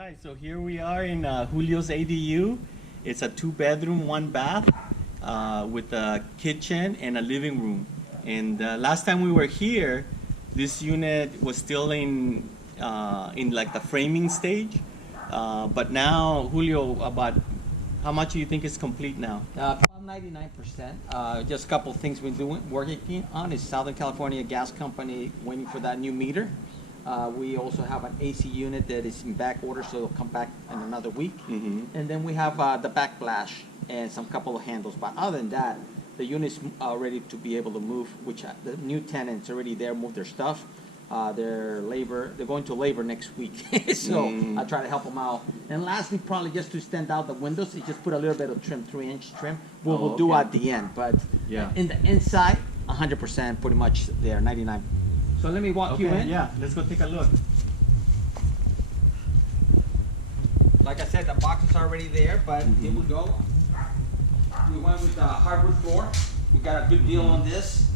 right, so here we are in Julio's ADU. It's a 2-bedroom, 1-bath with a kitchen and a living room. And last time we were here, this unit was still in like the framing stage. But now, Julio, about how much do you think is complete now? About 99%. Just a couple of things we're working on is Southern California Gas Company waiting for that new meter. We also have an AC unit that is in back order, so it'll come back in another week. Mm-hmm. And then we have the backflash and some couple of handles. But other than that, the unit's ready to be able to move, which the new tenants already there, move their stuff. They're going to labor next week. So I try to help them out. And lastly, probably just to stand out the windows, you just put a little bit of trim, 3-inch trim. We'll do at the end. But yeah, in the inside, 100% pretty much there, 99%. So let me walk you in. Yeah, let's go take a look. Like I said, the box is already there, but here we go. We went with the hardwood floor. We got a good deal on this.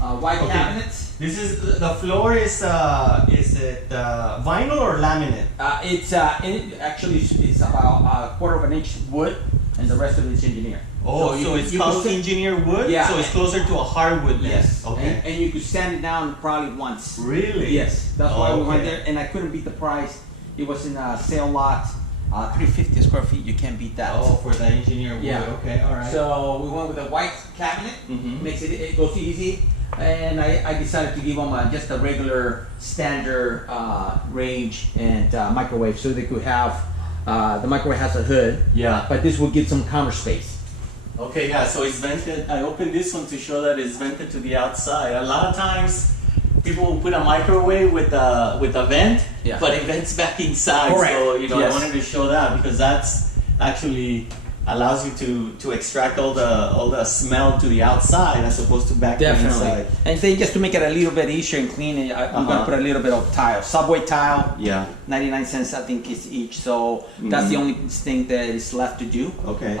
White cabinets. This is the floor is it vinyl or laminate? Actually it's about a 1/4 of an inch wood, and the rest of it is engineered. Oh, so it's called engineered wood? Yeah. So it's closer to a hardwood then? Yes. Okay. And you could sand it down probably once. Really? Yes. That's why we went there, and I couldn't beat the price. It was in a sale lot, 350 square feet. You can't beat that. Oh, for the engineered wood. Yeah. Okay. All right. So we went with a white cabinet. Makes it goes easy. And I decided to give them just a regular standard range and microwave, so they could have the microwave has a hood. Yeah. But this will give some counter space. Okay, yeah, so it's vented. I opened this one to show that it's vented to the outside. A lot of times people will put a microwave with a vent, yeah, but it vents back inside. Correct. So, Yes. I wanted to show that because that's actually allows you to extract all the smell to the outside as opposed to back inside. And then just to make it a little bit easier and clean, I'm gonna put a little bit of tile, subway tile. Yeah. 99 cents I think is each. So that's the only thing that is left to do. Okay.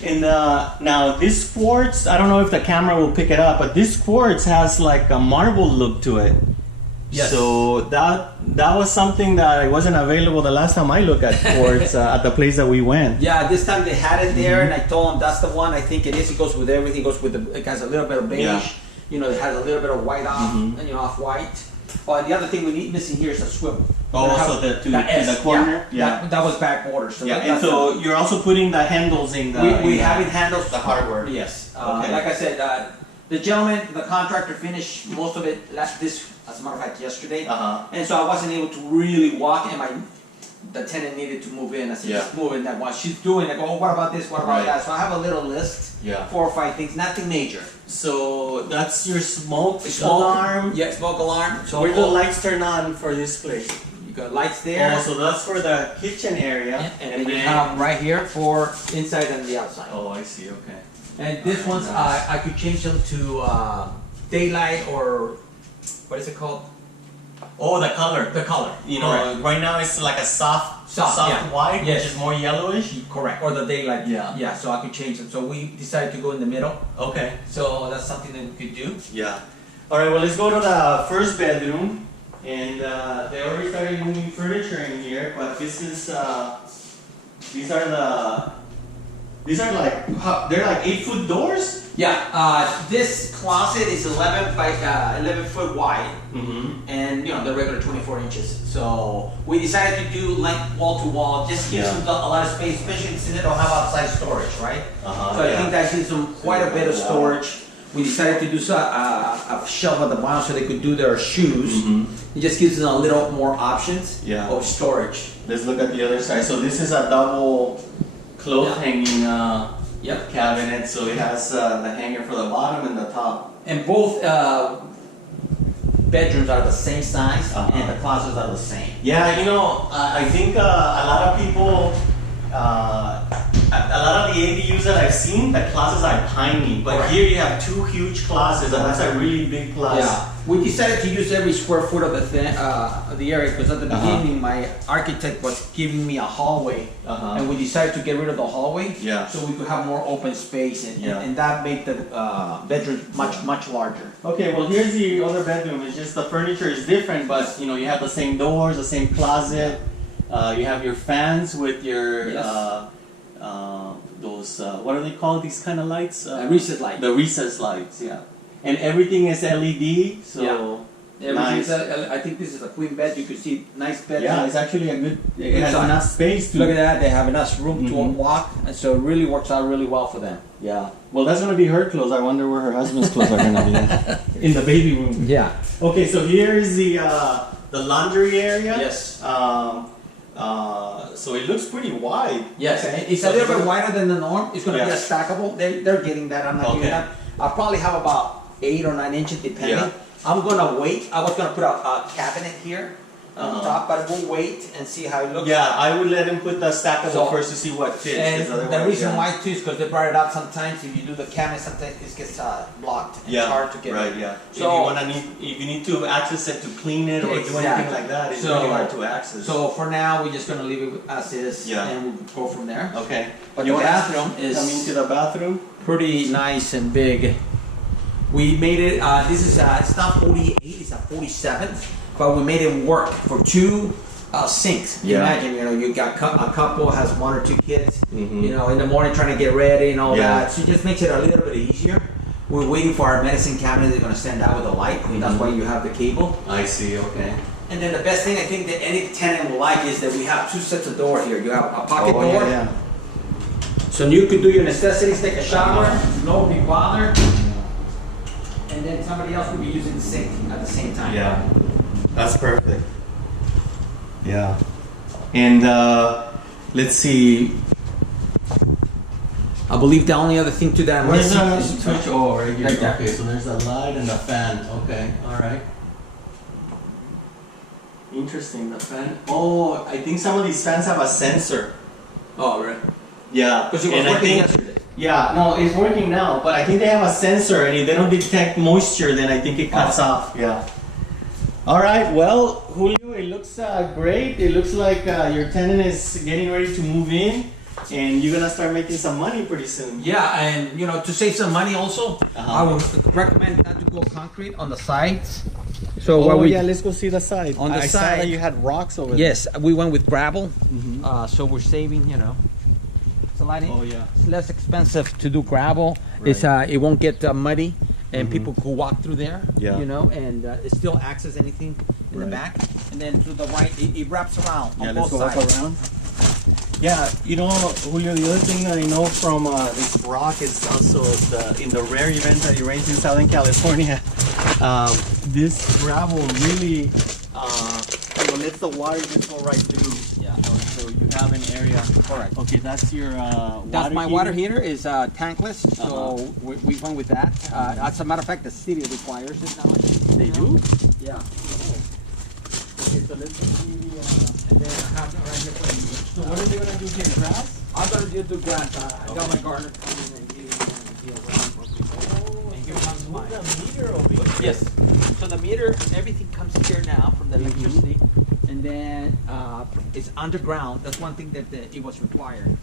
And now this quartz, I don't know if the camera will pick it up, but this quartz has like a marble look to it. Yes. So that was something that wasn't available the last time I looked at quartz at the place that we went. Yeah, this time they had it there, and I told them that's the one. I think it is. It goes with everything. It goes with it has a little bit of beige. Yeah. It has a little bit of white off, off white. The other thing we need missing here is a swivel. Oh, so to the corner. Yeah. That was back order. So yeah, and so you're also putting the handles in the. We having handles. The hardware. Yes. Okay. Like I said, the gentleman, the contractor, finished most of it as a matter of fact, yesterday. And so I wasn't able to really walk, and the tenant needed to move in. I said, just move in. That while she's doing it, I go, what about this? What about that? So I have a little list. Yeah. 4 or 5 things, nothing major. So that's your smoke alarm. Yeah, smoke alarm. So where do the lights turn on for this place? You got lights there. Oh, so that's for the kitchen area. Yeah. And then you have right here for inside and the outside. Oh, I see. Okay. And this one's I could change them to daylight or what is it called? Oh, the color. The color. Right now it's like a soft white, which is more yellowish. Correct. Or the daylight. Yeah. Yeah. So I could change them. So we decided to go in the middle. Okay. So that's something that we could do. Yeah. All right. Well, let's go to the first bedroom, and they already started moving furniture in here. But this is these are like they're like 8-foot doors. Yeah, this closet is 11 by 11 foot wide, and the regular 24 inches. So we decided to do like wall to wall, just gives them a lot of space, especially since they don't have outside storage, right? So I think that gives them quite a bit of storage. We decided to do a shelf at the bottom so they could do their shoes. It just gives them a little more options of storage. Let's look at the other side. So this is a double clothes hanging cabinet, so it has the hanger for the bottom and the top. And both bedrooms are the same size, and the closets are the same. Yeah, I think a lot of people, a lot of the ADUs that I've seen, the closets are tiny, but here you have 2 huge closets, and that's a really big plus. Yeah, we decided to use every square foot of the area because at the beginning my architect was giving me a hallway, and we decided to get rid of the hallway so we could have more open space, and that made the bedroom much larger. Okay, well here's the other bedroom. It's just the furniture is different, but you have the same doors, the same closet. You have your fans with your Yes. those what are they called? These kind of lights? Recessed light. The recessed lights, yeah. And everything is LED, so nice. I think this is a queen bed. You can see nice bed. Yeah, it's actually a good. It has enough space to look at that. They have enough room to walk, and so it really works out really well for them. Yeah. Well, that's gonna be her clothes. I wonder where her husband's clothes are gonna be. In the baby room. Yeah. Okay, so here is the laundry area. Yes. So it looks pretty wide. Yes, Okay. it's a little bit wider than the norm. It's going to be a stackable. They're getting that. I'm not giving that. I'll probably have about 8 or 9 inches depending. Yeah. I'm going to wait. I was going to put a cabinet here on top, but we'll wait and see how it looks. Yeah, I would let him put the stackable first to see what fits. And 'cause the reason why too is because they brought it up sometimes. If you do the cabinet, sometimes it gets blocked. It's hard to get right, it. yeah. So if you need to access it to clean it or do anything like that, it's really hard to access. So for now, we're just going to leave it as is, Yeah. and we'll go from there. Okay. But the bathroom is coming to the bathroom. pretty nice and big. We made it. This is it's not 48. It's a 47, but we made it work for 2 sinks. Yeah. Imagine, you got a couple has 1 or 2 kids. In the morning trying to get ready and all that. So it just makes it a little bit easier. We're waiting for our medicine cabinet. They're going to send out with a light. That's why you have the cable. I see. Okay. And then the best thing I think that any tenant will like is that we have 2 sets of door here. You have a pocket door. Yeah. So you could do your necessities, take a shower, nobody bother. And then somebody else will be using the sink at the same time. Yeah. That's perfect. Yeah. And let's see. I believe the only other thing to that Where's missing the is switch? Oh, right here. Right there. Okay, so there's a light and a fan. Okay, all right. Interesting. The fan. Oh, I think some of these fans have a sensor. Oh, right. Yeah. Because it was working yesterday. Yeah, no, it's working now, but I think they have a sensor, and if they don't detect moisture, then I think it cuts off. Yeah. All right. Well, Julio, it looks great. It looks like your tenant is getting ready to move in, and you're gonna start making some money pretty soon. Yeah, and to save some money also, I would recommend not to go concrete on the sides. So let's go see the side. On the I saw side- that you had rocks over there. Yes, we went with gravel. So we're saving, It's a lot Oh yeah. It's less expensive to do gravel. Right. It's it won't get muddy, and people could walk through there. Yeah. And it still access anything in the back, and then to the right it wraps around on Let's both go walk sides. around. Yeah, Julio, the other thing that I know from this rock is also in the rare event that you raised in Southern California, this gravel really lets the water just go right through. Yeah. So you have an area. Correct. Okay, that's your That's my heater? water heater is tankless, so we went with that. As a matter of fact, the city requires it now. They do? Yeah. Okay, so let's see the... And then I have it right here for you. So what are they going to do here, grass? I'm gonna do grass. I got my gardener coming and he'll around for people. And here comes mine. The meter over here. Yes. So the meter, everything comes here now from the electricity, and then it's underground. That's one thing that it was required.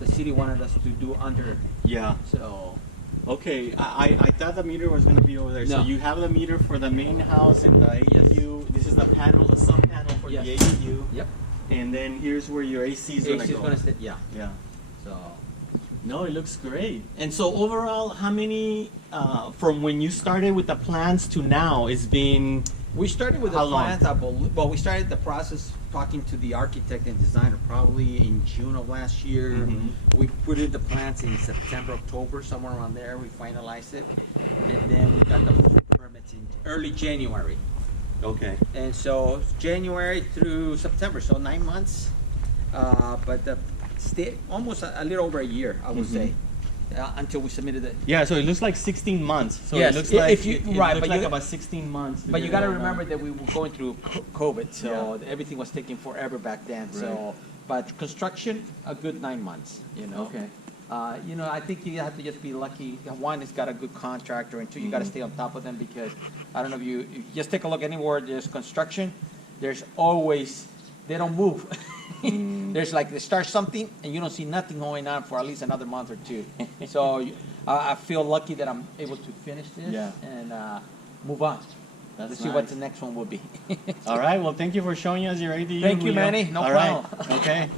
The city wanted us to do under. Yeah. So. Okay, I thought the meter was going to be over there. So No. you have the meter for the main house and the ADU. This is the panel, the sub panel for the ADU. Yep. And then here's where your AC is going to AC is go. gonna sit. Yeah. Yeah. So. No, it looks great. And so overall, how many, from when you started with the plans to now, it's been... We started with the How long? plans. We started the process talking to the architect and designer probably in June of last year. We put in the plans in September, October, somewhere around there. We finalized it, and then we got the permits in early January. Okay. And so January through September, so 9 months. But almost a little over a year, I would say, until we submitted it. Yeah, so it looks like 16 months. So Yes, it looks if like, you- it right, looks but like you- about 16 months. to But you get got to it all remember done. that we were going through COVID, so everything was taking forever back then. So, but construction, a good 9 months. Okay. I think you have to just be lucky. One, it's got a good contractor, and two, you got to stay on top of them because I don't know if you just take a look anywhere there's construction. There's always they don't move. There's like they start something and you don't see nothing going on for at least another month or two. So I feel lucky that I'm able to finish this and move on. That's Let's see what nice. the next one will be. All right. Well, thank you for showing us your ADU. Thank you, Julio. Manny. No All problem. right. Okay.